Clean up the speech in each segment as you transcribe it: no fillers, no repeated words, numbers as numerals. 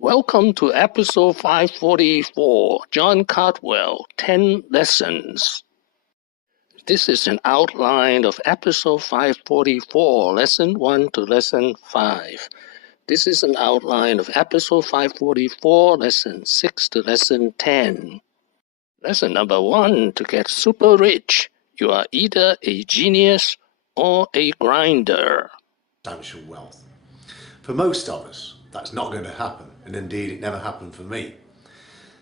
Welcome to episode 544, JohnCaudwell, 10 Lessons. This is an outline of episode 544, lesson 1 to lesson 5. This is an outline of episode 544, lesson 6 to lesson 10. Lesson number 1, to get super rich, you are either a genius or a grinder. Substantial wealth. For most of us, that's not going to happen, and indeed it never happened for me.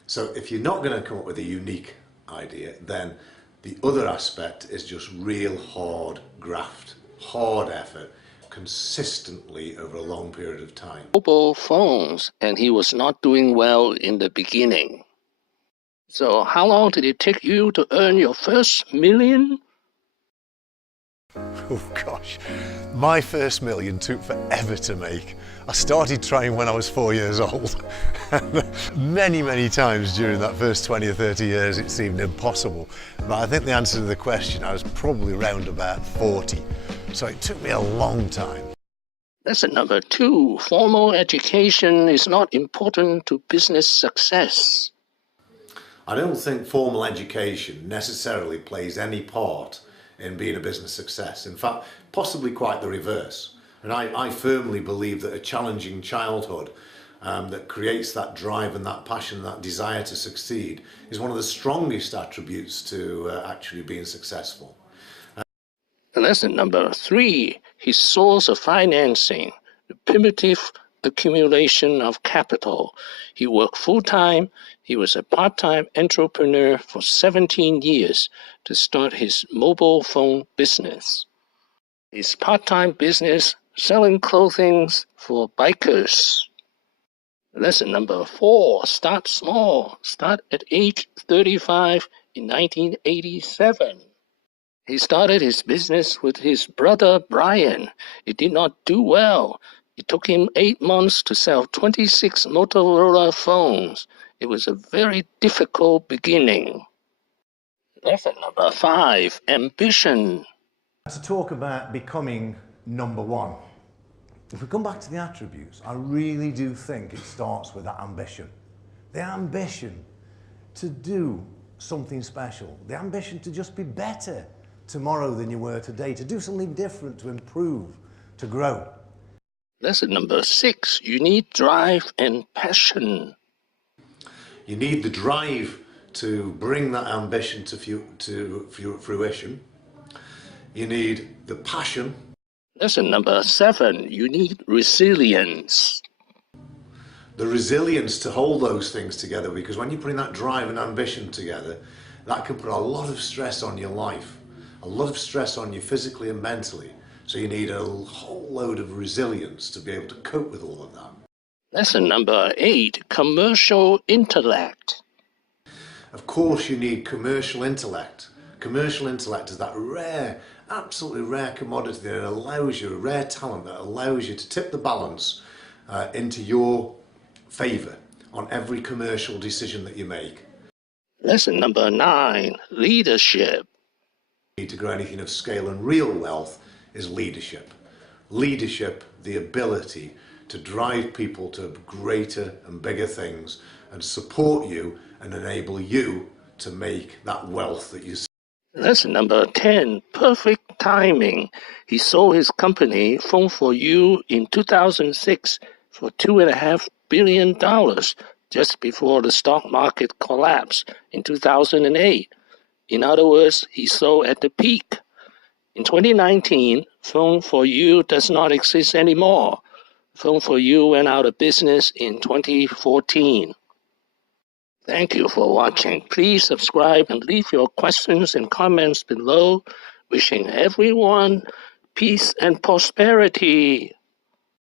So if you're not going to come up with a unique idea, then the other aspect is just real hard graft, hard effort, consistently over a long period of time. Mobile phones, and he was not doing well in the beginning. So how long did it take you to earn your first million? Oh gosh, my first million took forever to make. I started trying when I was 4 years old. many times during that first 20 or 30 years it seemed impossible. But I think the answer to the question, I was probably around about 40. So it took me a long time. Lesson number 2, formal education is not important to business success. I don't think formal education necessarily plays any part in being a business success. In fact, possibly quite the reverse. And I firmly believe that a challenging childhood that creates that drive and that passion, that desire to succeed, is one of the strongest attributes to actually being successful. Lesson number 3, his source of financing, the primitive accumulation of capital. He worked full-time. He was a part-time entrepreneur for 17 years to start his mobile phone business. His part-time business selling clothing for bikers. Lesson number 4, start small. Start at age 35 in 1987. He started his business with his brother Brian. It did not do well. It took him 8 months to sell 26 Motorola phones. It was a very difficult beginning. Lesson number 5, ambition. To talk about becoming number one, if we come back to the attributes, I really do think it starts with that ambition. The ambition to do something special. The ambition to just be better tomorrow than you were today, to do something different, to improve, to grow. Lesson number 6, you need drive and passion. You need the drive to bring that ambition to fruition. You need the passion. Lesson number 7, you need resilience. The resilience to hold those things together, because when you're putting that drive and ambition together, that can put a lot of stress on your life, a lot of stress on you physically and mentally. So you need a whole load of resilience to be able to cope with all of that. Lesson number 8, commercial intellect. Of course you need commercial intellect. Commercial intellect is that rare, absolutely rare commodity that allows you, a rare talent that allows you to tip the balance into your favour on every commercial decision that you make. Lesson number 9, leadership. Need to grow anything of scale and real wealth is leadership. Leadership, the ability to drive people to greater and bigger things and support you and enable you to make that wealth that you see. Lesson number 10, perfect timing. He sold his company, Phone for You, in 2006 for $2.5 billion, just before the stock market collapsed in 2008. In other words, he sold at the peak. In 2019, Phone for You does not exist anymore. Phone for You went out of business in 2014. Thank you for watching. Please subscribe and leave your questions and comments below. Wishing everyone peace and prosperity.